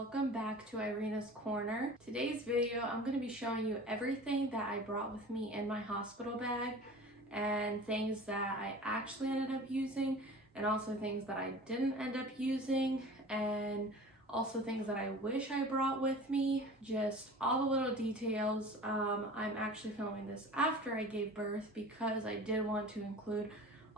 welcome back to Irina's Corner. Today's video, I'm going to be showing you everything that I brought with me in my hospital bag and things that I actually ended up using and also things that I didn't end up using and also things that I wish I brought with me, just all the little details. I'm actually filming this after I gave birth because I did want to include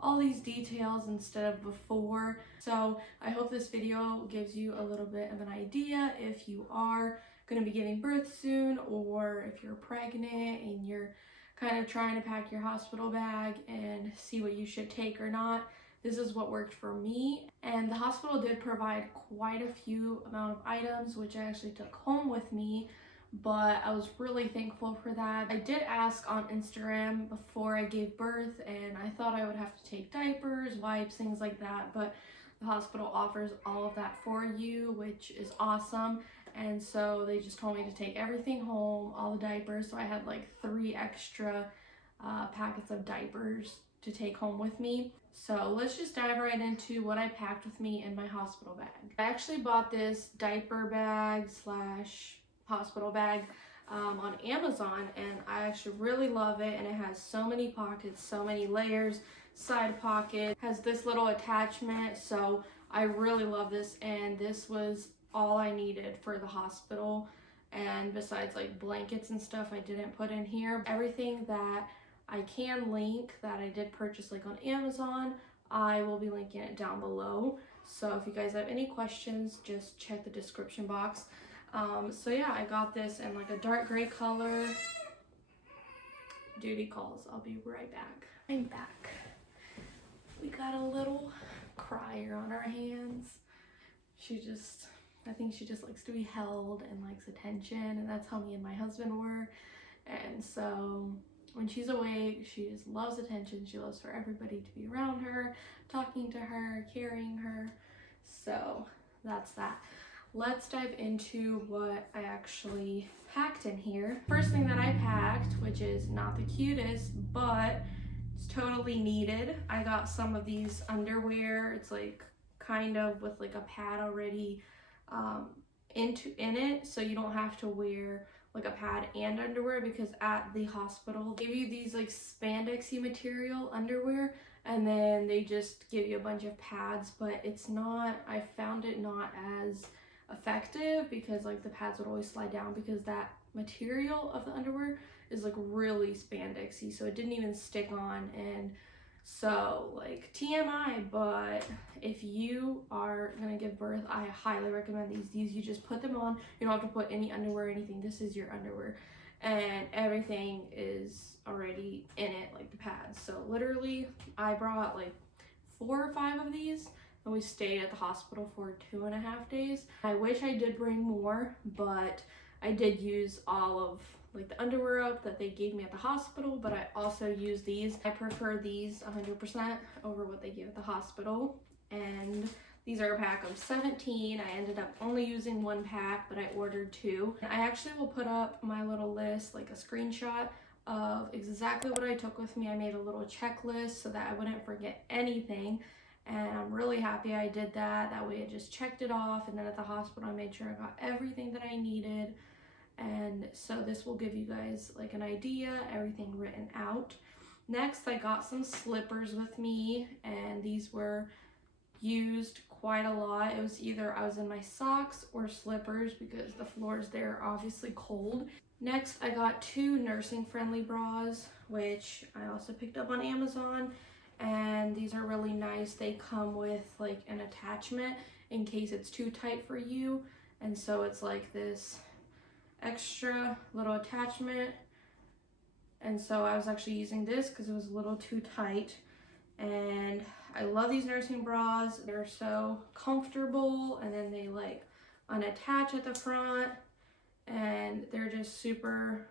all these details instead of before. So I hope this video gives you a little bit of an idea if you are going to be giving birth soon, or if you're pregnant and you're kind of trying to pack your hospital bag and see what you should take or not. This is what worked for me, and the hospital did provide quite a few amount of items which I actually took home with me, but I was really thankful for that. I did ask on Instagram before I gave birth, and I thought I would have to take diapers, wipes, things like that, but the hospital offers all of that for you, which is awesome. And so they just told me to take everything home, all the diapers, so I had like 3 extra packets of diapers to take home with me. So let's just dive right into what I packed with me in my hospital bag. I actually bought this diaper bag slash hospital bag on Amazon, and I actually really love it, and it has so many pockets, so many layers, side pocket, has this little attachment, so I really love this, and this was all I needed for the hospital. And besides like blankets and stuff I didn't put in here, everything that I can link that I did purchase like on Amazon, I will be linking it down below. So if you guys have any questions, just check the description box. So yeah, I got this in like a dark gray color. Duty calls, I'll be right back. I'm back. We got a little crier on our hands. I think she just likes to be held and likes attention, and that's how me and my husband were. And so when she's awake, she just loves attention. She loves for everybody to be around her, talking to her, carrying her. So that's that. Let's dive into what I actually packed in here. First thing that I packed, which is not the cutest, but it's totally needed. I got some of these underwear. It's like kind of with like a pad already in it, so you don't have to wear like a pad and underwear, because at the hospital they give you these like spandexy material underwear, and then they just give you a bunch of pads, but it's not, I found it not as effective, because like the pads would always slide down because that material of the underwear is like really spandexy, so it didn't even stick on. And so like TMI, but if you are gonna give birth, I highly recommend these. You just put them on, you don't have to put any underwear or anything. This is your underwear, and everything is already in it, like the pads. So literally I brought like 4 or 5 of these, and we stayed at the hospital for 2.5 days. I wish I did bring more, but I did use all of like the underwear up that they gave me at the hospital, but I also use these. I prefer these 100% over what they give at the hospital. And these are a pack of 17. I ended up only using 1 pack, but I ordered 2. I actually will put up my little list, like a screenshot of exactly what I took with me. I made a little checklist so that I wouldn't forget anything, and I'm really happy I did that. That way I just checked it off, and then at the hospital I made sure I got everything that I needed. And so this will give you guys like an idea, everything written out. Next, I got some slippers with me, and these were used quite a lot. It was either I was in my socks or slippers because the floors there are obviously cold. Next, I got 2 nursing friendly bras, which I also picked up on Amazon, and these are really nice. They come with like an attachment in case it's too tight for you, and so it's like this extra little attachment. And so I was actually using this because it was a little too tight, and I love these nursing bras. They're so comfortable, and then they like unattach at the front, and they're just super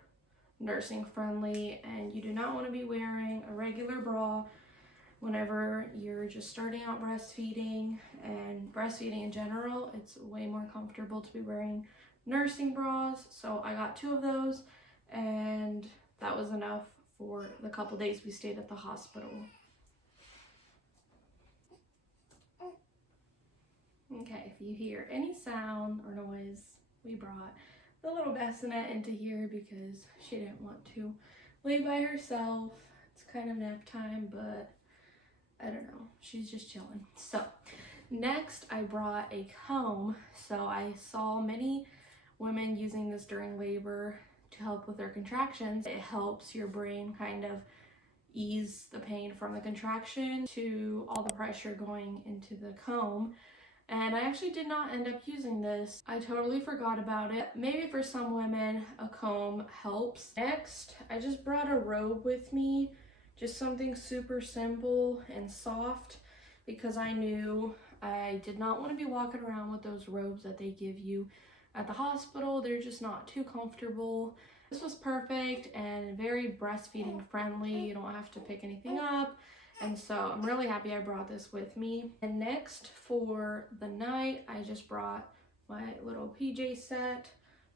nursing friendly. And you do not want to be wearing a regular bra whenever you're just starting out breastfeeding, and breastfeeding in general, it's way more comfortable to be wearing nursing bras. So I got 2 of those, and that was enough for the couple days we stayed at the hospital. Okay, you hear any sound or noise, we brought the little bassinet into here because she didn't want to lay by herself. It's kind of nap time, but I don't know, she's just chilling. So next I brought a comb. So I saw many women using this during labor to help with their contractions. It helps your brain kind of ease the pain from the contraction to all the pressure going into the comb. And I actually did not end up using this. I totally forgot about it. Maybe for some women, a comb helps. Next, I just brought a robe with me, just something super simple and soft, because I knew I did not want to be walking around with those robes that they give you at the hospital. They're just not too comfortable. This was perfect and very breastfeeding friendly. You don't have to pick anything up. And so I'm really happy I brought this with me. And next for the night, I just brought my little PJ set.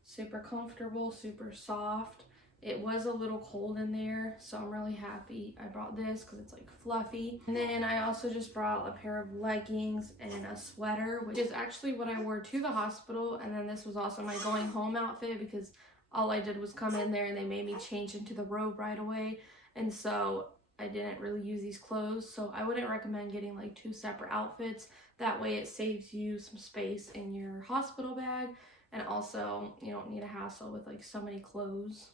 Super comfortable, super soft. It was a little cold in there, so I'm really happy I brought this because it's like fluffy. And then I also just brought a pair of leggings and a sweater, which is actually what I wore to the hospital. And then this was also my going home outfit because all I did was come in there and they made me change into the robe right away. And so I didn't really use these clothes. So I wouldn't recommend getting like 2 separate outfits. That way it saves you some space in your hospital bag. And also you don't need a hassle with like so many clothes.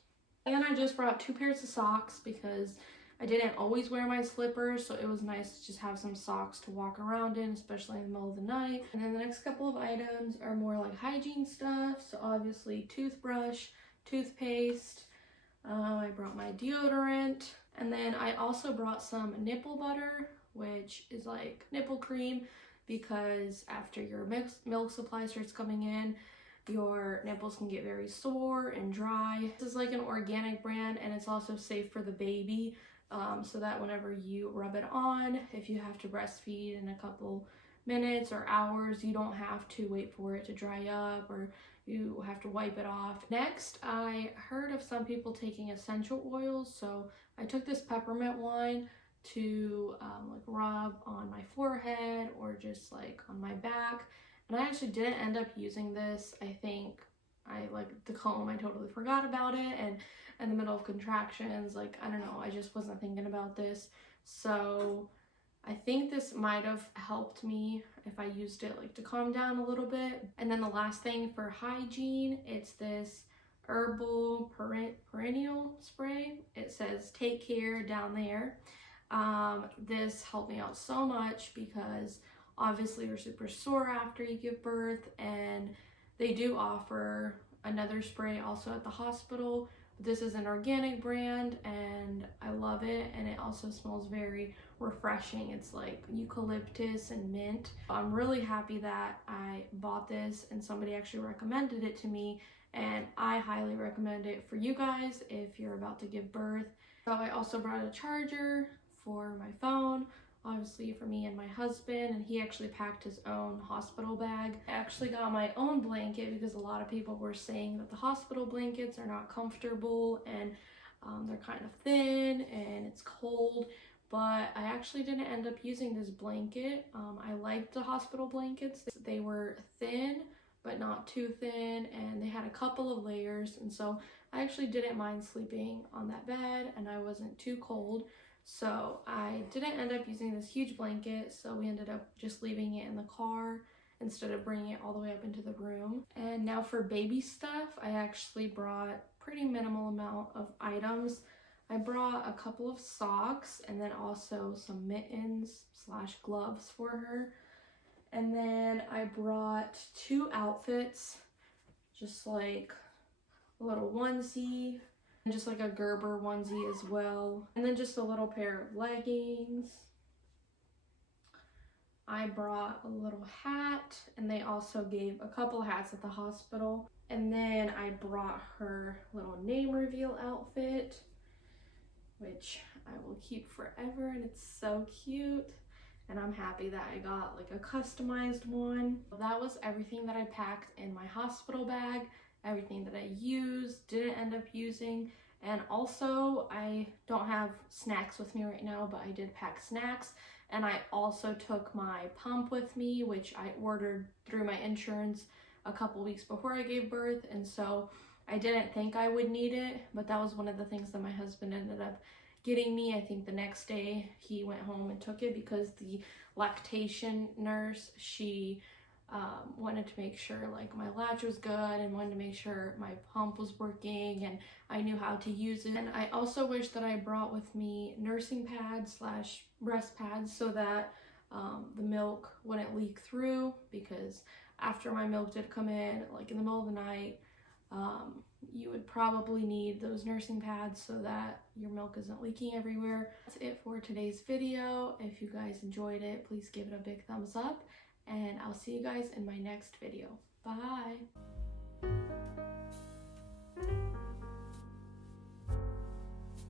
And I just brought 2 pairs of socks because I didn't always wear my slippers, so it was nice to just have some socks to walk around in, especially in the middle of the night. And then the next couple of items are more like hygiene stuff. So obviously toothbrush, toothpaste, I brought my deodorant, and then I also brought some nipple butter, which is like nipple cream, because after your milk supply starts coming in, your nipples can get very sore and dry. This is like an organic brand, and it's also safe for the baby, so that whenever you rub it on, if you have to breastfeed in a couple minutes or hours, you don't have to wait for it to dry up or you have to wipe it off. Next, I heard of some people taking essential oils, so I took this peppermint one to like rub on my forehead or just like on my back. And I actually didn't end up using this. I think I like the comb, I totally forgot about it, and in the middle of contractions, like I don't know, I just wasn't thinking about this. So I think this might have helped me if I used it like to calm down a little bit. And then the last thing for hygiene, it's this herbal perennial spray. It says take care down there. This helped me out so much because obviously you're super sore after you give birth, and they do offer another spray also at the hospital. This is an organic brand and I love it, and it also smells very refreshing. It's like eucalyptus and mint. I'm really happy that I bought this and somebody actually recommended it to me, and I highly recommend it for you guys if you're about to give birth. So I also brought a charger for my phone, obviously for me and my husband, and he actually packed his own hospital bag. I actually got my own blanket because a lot of people were saying that the hospital blankets are not comfortable and they're kind of thin and it's cold, but I actually didn't end up using this blanket. I liked the hospital blankets. They were thin but not too thin, and they had a couple of layers, and so I actually didn't mind sleeping on that bed and I wasn't too cold. So I didn't end up using this huge blanket, so we ended up just leaving it in the car instead of bringing it all the way up into the room. And now for baby stuff, I actually brought pretty minimal amount of items. I brought a couple of socks and then also some mittens / gloves for her. And then I brought 2 outfits, just like a little onesie, and just like a Gerber onesie as well. And then just a little pair of leggings. I brought a little hat, and they also gave a couple hats at the hospital. And then I brought her little name reveal outfit, which I will keep forever, and it's so cute. And I'm happy that I got like a customized one. That was everything that I packed in my hospital bag, everything that I used, didn't end up using, And also, I don't have snacks with me right now, but I did pack snacks. And I also took my pump with me, which I ordered through my insurance a couple weeks before I gave birth. And so I didn't think I would need it, but that was one of the things that my husband ended up getting me. I think the next day he went home and took it because the lactation nurse, she wanted to make sure like my latch was good and wanted to make sure my pump was working and I knew how to use it. And I also wish that I brought with me nursing pads slash breast pads so that the milk wouldn't leak through, because after my milk did come in, like in the middle of the night, you would probably need those nursing pads so that your milk isn't leaking everywhere. That's it for today's video. If you guys enjoyed it, please give it a big thumbs up, and I'll see you guys in my next video. Bye!